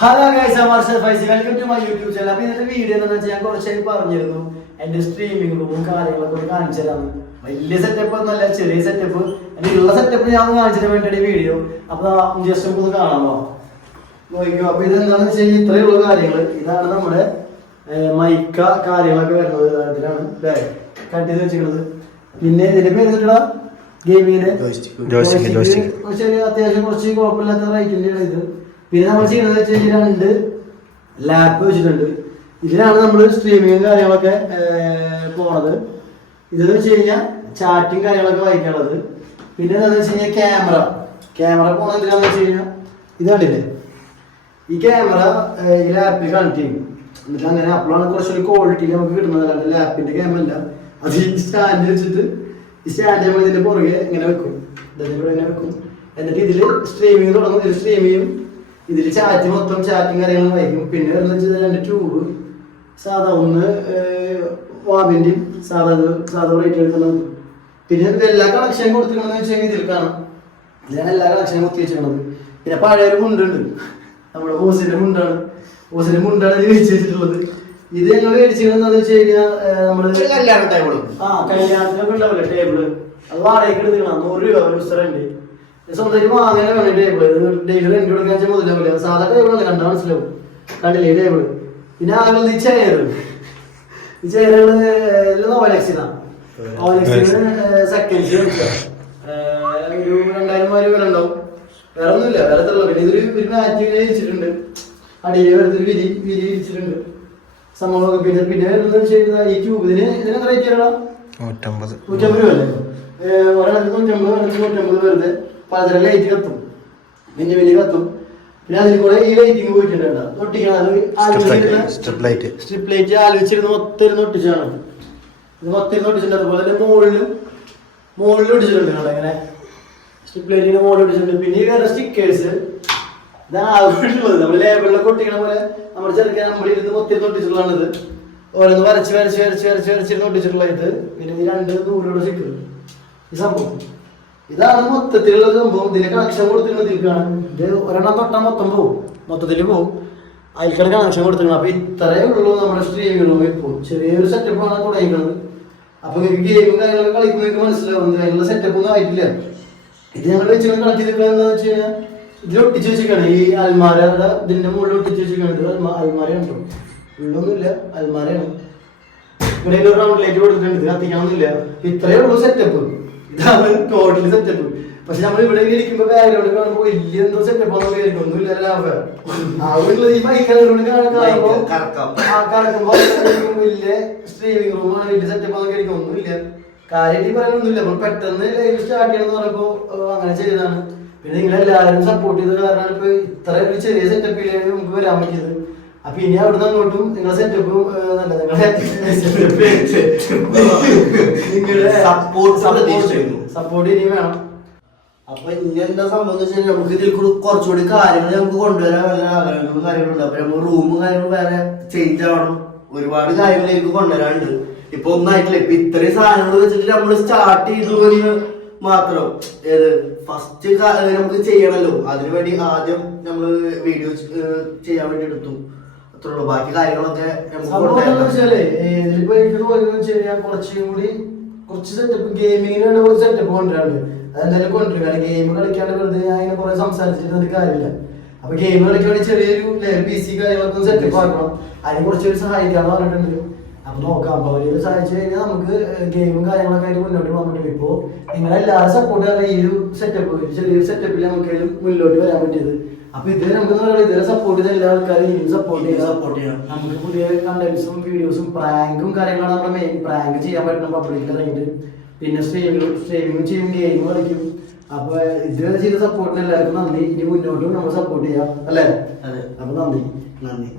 Hello guys Amar Faiz welcome to my YouTube channel അപ്പോൾ ഇന്നത്തെ video എന്ന് വെച്ചാൽ ഞാൻ കുറച്ചായി പറഞ്ഞിരുന്നു. എന്റെ സ്ട്രീമിംഗ് റൂമും കാര്യങ്ങളൊക്കെ കാണിച്ചു തരാം വലിയ സെറ്റപ്പ് ഒന്നുമല്ല ചെറിയ സെറ്റപ്പ് എന്റെ ഉള്ള സെറ്റപ്പ് ഞാൻ കാണിച്ചിട്ട് വേണ്ടി വീഡിയോ അപ്പൊ ജസ്റ്റ് നമുക്ക് ഒന്ന് കാണാമോ നോക്കിയോ അപ്പൊ ഇതെന്താണെന്ന് വെച്ച് കഴിഞ്ഞാൽ ഇത്രയേ ഉള്ള കാര്യങ്ങൾ ഇതാണ് നമ്മുടെ മൈക്ക കാര്യങ്ങളൊക്കെ വരുന്നത് ഇതിലാണ് അല്ലേ കട്ട് ചെയ്ത് വെച്ചിരിക്കുന്നത്. പിന്നെ ഇതിന്റെ പേര് joystick. ചെറിയ അത്യാവശ്യം കുറച്ച് കുഴപ്പമില്ലാത്ത റേറ്റിന്റെ ഇത്. പിന്നെ നമ്മൾ ചെയ്യുന്നത് വെച്ച് കഴിഞ്ഞാൽ രണ്ട് ലാപ്പ് വെച്ചിട്ടുണ്ട്. ഇതിലാണ് നമ്മൾ സ്ട്രീമിങ്ങും കാര്യങ്ങളൊക്കെ പോണത്. ഇത് വെച്ച് കഴിഞ്ഞാൽ ചാറ്റും കാര്യങ്ങളൊക്കെ വായിക്കാനുള്ളത്. പിന്നെ എന്താണെന്ന് വെച്ച് കഴിഞ്ഞാൽ ക്യാമറ ക്യാമറ പോണത് എന്തിനാന്ന് വെച്ച് കഴിഞ്ഞാൽ ഇത് കണ്ടില്ലേ? ഈ ക്യാമറ ഈ ലാപ്പിൽ കണക്ട് ചെയ്യും. എന്നിട്ട് അങ്ങനെ അപ്പോഴാണ് കുറച്ചൊരു ക്വാളിറ്റി നമുക്ക് കിട്ടുന്നത്. ലാപ്പിന്റെ ക്യാമറ അല്ല. അത് ഈ സ്റ്റാൻഡ് വെച്ചിട്ട് ഈ സ്റ്റാൻഡ് നമ്മൾ ഇതിന്റെ പുറകെ ഇങ്ങനെ വെക്കും. ഇതിന്റെ കൂടെ ഇങ്ങനെ വെക്കും. എന്നിട്ട് ഇതിൽ സ്ട്രീമിങ് തുടങ്ങും. ഇതിൽ ഇതിൽ ചാറ്റ് മൊത്തം ചാറ്റും കാര്യങ്ങളും വായിക്കും പിന്നെ വരുന്നത് രണ്ട് ട്യൂബ് സാധാ ഒന്ന് വാബിന്റെയും സാധാ സാധാ റേറ്റ് എടുക്കുന്നത് പിന്നെ എല്ലാ കണക്ഷനും കൊടുത്തിരിക്കണമെന്ന് വെച്ചാൽ ഇതിൽ കാണാം. ഇതിലാണ് എല്ലാ കണക്ഷനും കുത്തി വെച്ചിരിക്കുന്നത് പിന്നെ പഴയ ഒരു മുണ്ടുണ്ട്. നമ്മുടെ ഓസിന്റെ മുണ്ടാണ്. ഓസിന്റെ മുണ്ടാണ് ഇത് വെച്ച് വെച്ചിട്ടുള്ളത്. ഇത് ഞങ്ങൾ മേടിച്ചിരുന്നതെന്ന് വെച്ച് കഴിഞ്ഞാൽ നമ്മൾ കല്യാണ ടേബിൾ ആ കല്യാണത്തിനൊക്കെ ഉണ്ടാവില്ല ടേബിൾ അത് വാടകയ്ക്ക് എടുത്തിരിക്കണം നൂറ് രൂപ ഒരു പുസ്തകമുണ്ട് സ്വന്തമായിട്ട് വാങ്ങാൻ വേണം ടേബിൾ ഡെയിലി എന്റെ കൊടുക്കാൻ വെച്ചാൽ മുതലാവില്ല സാധാ ടേബിളാണ് കണ്ടാൽ മനസ്സിലാവും. കണ്ടില്ലേ ടേബിൾ പിന്നെ അതുപോലെ ഈ ചെയർ ഈ ചെയറുകൾ നോവലക്സിനാ ഓലക്സിന് സെക്കൻഡ്സ് ഒരു രണ്ടായിരം രൂപ വില ഉണ്ടാവും. വേറെ ഒന്നുമില്ല വേറെ എത്ര പിന്നെ ഇതൊരു ഒരു മാറ്റ് വിരിച്ചിട്ടുണ്ട് അടിയിൽ വെറുതെ വിരി വിരി വിരിച്ചിട്ടുണ്ട് സംഭവമൊക്കെ പിന്നെ പിന്നെ വരുന്നത് വെച്ച് കഴിഞ്ഞാൽ ഈ ട്യൂബ് ഇതിന് എത്ര റേറ്റ് ചെയ്യണം നൂറ്റമ്പത്. നൂറ്റമ്പത് രൂപ അല്ലേ? ഒരെണ്ണത്തിന് നൂറ്റമ്പത് ഒരെണ്ണത്തിന് നൂറ്റമ്പത് വെറുതെ പലതരം ലൈറ്റ് കത്തും. മിന്നി മിന്നി കത്തും. പിന്നെ അതിൽ കൂടെ ഈ ലൈറ്റിങ് പോയിട്ടുണ്ട് കേട്ടോ. ഒട്ടിക്കണം. അത് സ്ട്രിപ്പ് ലൈറ്റ് സ്ട്രിപ്പ് ലൈറ്റ് ആലോചിച്ചിരുന്ന് മൊത്തം ഒട്ടിച്ചാണ് ഇത് മൊത്തം ഒട്ടിച്ചിട്ടുണ്ട്. അതുപോലെ തന്നെ മുകളിലും മുകളിൽ ഒട്ടിച്ചിട്ടുണ്ട് കേട്ടോ ഇങ്ങനെ. സ്ട്രിപ്പ് ലൈറ്റിന് മുകളിൽ ഒട്ടിച്ചിട്ടുണ്ട്. പിന്നെ ഈ വേറെ സ്റ്റിക്കേഴ്സ് ഇതാണ് ആവശ്യമുള്ളത്. നമ്മൾ ലേബിളിലൊക്കെ ഒട്ടിക്കണ പോലെ നമ്മുടെ ചെറുക്കാൻ നമ്മൾ ഇരുന്ന് മൊത്തം ഒട്ടിച്ചിട്ടുള്ളതാണിത് ഓരോന്ന് വരച്ച് വരച്ച് വരച്ച് വരച്ച് വരച്ചിരുന്ന് ഒട്ടിച്ചിട്ടുള്ള ഇത്. പിന്നെ ഈ രണ്ട് നൂറ് രൂപ സ്റ്റിക്കർ ഈ സംഭവം. ഇതാണ് മൊത്തത്തിലുള്ള സംഭവം ഇതിന് കണക്ഷൻ കൊടുത്തിരുന്നത് ഇതിൽക്കാണ്. ഇത് ഒരെണ്ണം തൊട്ടാൽ മൊത്തം പോകും മൊത്തത്തിൽ പോകും അതിൽക്കാണ് കണക്ഷൻ കൊടുത്തിരുന്നത് അപ്പൊ ഇത്രയേ ഉള്ളൂ നമ്മുടെ സ്ട്രീമിംഗ് റൂമിൽ ഇപ്പോൾ ചെറിയൊരു സെറ്റപ്പാണ് തുടങ്ങിക്കുന്നത് അപ്പൊ എനിക്ക് ഗെയിമും കാര്യങ്ങളൊക്കെ കളിക്കുമ്പോൾ മനസ്സിലാവും. അതിനുള്ള സെറ്റപ്പ് ഒന്നും ആയിട്ടില്ല. ഇത് ഞങ്ങൾ വെച്ച് കണക്ട് ചെയ്തിട്ട് എന്താണെന്ന് വെച്ച് കഴിഞ്ഞാൽ ഇതിൽ ഒട്ടിച്ച് വെച്ചിരിക്കുകയാണ്. ഈ അൽമാരയുടെ ഇതിന്റെ മുകളിൽ ഒട്ടിച്ച് വെച്ചിരിക്കുകയാണ്. ഇത് അൽമാ- അൽമാരയാണ് കേട്ടോ. ഉള്ളൊന്നുമില്ല. അൽമാരയാണ്. ഇവിടെ ഒരു റൗണ്ടിലേക്ക് കൊടുത്തിട്ടുണ്ട്. കത്തിക്കണമെന്നില്ല. ഇത്രയേ ഉള്ളൂ സെറ്റപ്പ് ഇതാണ് ടോട്ടലി സെറ്റപ്പ് പക്ഷെ നമ്മൾ ഇവിടെ ഇരിക്കുമ്പോ ബാക്ക്ഗ്രൗണ്ട് കാണുമ്പോ വലിയ എന്തോ സെറ്റപ്പ് ആണെന്ന് വിചാരിക്കും ഒന്നുമില്ല ലാഭം അവിടെ ഈ ബൈക്കുകളുടെ. ആ കറക്കുമ്പോ വലിയ സ്ട്രീമിംഗ് റൂമാണ് വലിയ സെറ്റപ്പ് ആണെന്ന് വിചാരിക്കും. ഒന്നുമില്ല. കാര്യമായിട്ട് പറയാനൊന്നുമില്ല നമ്മൾ പെട്ടെന്ന് ലൈവ് സ്റ്റാർട്ട് ചെയ്യണമെന്ന് പറഞ്ഞപ്പോ അങ്ങനെ ചെയ്തതാണ്. പിന്നെ നിങ്ങൾ എല്ലാവരും സപ്പോർട്ട് ചെയ്ത കാരണം ഇപ്പൊ ഇത്ര ഒരു ചെറിയ സെറ്റപ്പിലേക്ക് നമുക്ക് വരാൻ പറ്റിയത്. അപ്പൊ ഇനി അവിടുന്ന് അങ്ങോട്ടും നിങ്ങളെ സെറ്റപ്പ് നല്ല നിങ്ങളെ Support സപ്പോർട്ട് ഇനി വേണം. അപ്പൊ ഇനി എന്താ സംഭവം എന്ന് വെച്ചാൽ നമുക്ക് ഇതിൽ കൂടി കുറച്ചുകൂടി കാര്യങ്ങൾ നമുക്ക് കൊണ്ടുവരാൻ വല്ല ആഗ്രഹങ്ങളും കാര്യങ്ങളുണ്ട്. അപ്പൊ നമുക്ക് റൂമും കാര്യങ്ങളും വേറെ ചേഞ്ച് ആവണം. ഒരുപാട് കാര്യങ്ങളിലേക്ക് കൊണ്ടുവരാനുണ്ട്. ഇപ്പൊ ഒന്നായിട്ടില്ല. ഇപ്പൊ ഇത്രയും സാധനങ്ങൾ വെച്ചിട്ട് നമ്മൾ സ്റ്റാർട്ട് ചെയ്തു എന്ന് മാത്രം. ഏത് ഫസ്റ്റ് നമുക്ക് ചെയ്യണല്ലോ. അതിനുവേണ്ടി ആദ്യം നമ്മൾ വീഡിയോ ചെയ്യാൻ വേണ്ടി എടുത്തു. അത്രേ ഉള്ളൂ ബാക്കി കാര്യങ്ങളൊക്കെ ഇതിലിപ്പോ എനിക്ക് തോന്നുന്നത് കഴിഞ്ഞാൽ കുറച്ചും കൂടി കുറച്ച് സെറ്റപ്പ് ഗെയിമിങ്ങിനാണ് കുറച്ച് സെറ്റപ്പ് കൊണ്ടുവരാണ്ട് അതെന്തായാലും കൊണ്ടുവരും. കാരണം ഗെയിം കളിക്കാണ്ട് വെറുതെ ഞാൻ ഇങ്ങനെ കുറെ സംസാരിച്ചിട്ട് ഒരു കാര്യമില്ല. അപ്പൊ ഗെയിം കളിക്കാൻ ചെറിയൊരു ചെറിയൊരു പി സി കാര്യങ്ങളൊക്കെ സെറ്റപ്പ് ആക്കണം. അതിന് കുറച്ചൊരു സഹായിക്കാന്ന് പറഞ്ഞിട്ടുണ്ട്. അപ്പൊ നോക്കാം. അപ്പൊ അവർ സഹായിച്ചു കഴിഞ്ഞാൽ നമുക്ക് ഗെയിമും കാര്യങ്ങളൊക്കെ ആയിട്ട് മുന്നോട്ട് പോകാൻ പറ്റും. ഇപ്പോ നിങ്ങളെല്ലാവരും സപ്പോർട്ട് ചെയ്യാൻ ഈ ഒരു സെറ്റപ്പ് ചെറിയൊരു സെറ്റപ്പിൽ നമുക്ക് മുന്നോട്ട് വരാൻ പറ്റിയത്. അപ്പൊ ഇതിന് നമുക്ക് പറയുക? ഇതിനെ സപ്പോർട്ട് ചെയ്ത എല്ലാ ആൾക്കാരും. ഇനിയും സപ്പോർട്ട് ചെയ്യാം സപ്പോർട്ട് ചെയ്യാം. നമുക്ക് പുതിയ കണ്ടന്റ്സും വീഡിയോസും പ്രാങ്കും കാര്യങ്ങളാണ് നമ്മുടെ മെയിൻ പ്രാങ്ക് ചെയ്യാൻ പറ്റുന്ന പബ്ലിക് ഇറങ്ങിയിട്ട് പിന്നെ സ്ട്രീമിംഗ് സ്ട്രീമിംഗ് ചെയ്യും ഗെയിം കളിക്കും. അപ്പൊ ഇതുവരെ ചെയ്ത സപ്പോർട്ടിന് എല്ലാവർക്കും നന്ദി. ഇനി മുന്നോട്ടും നമ്മൾ സപ്പോർട്ട് ചെയ്യാം. അല്ലേ? അതെ. അപ്പൊ നന്ദി. നന്ദി.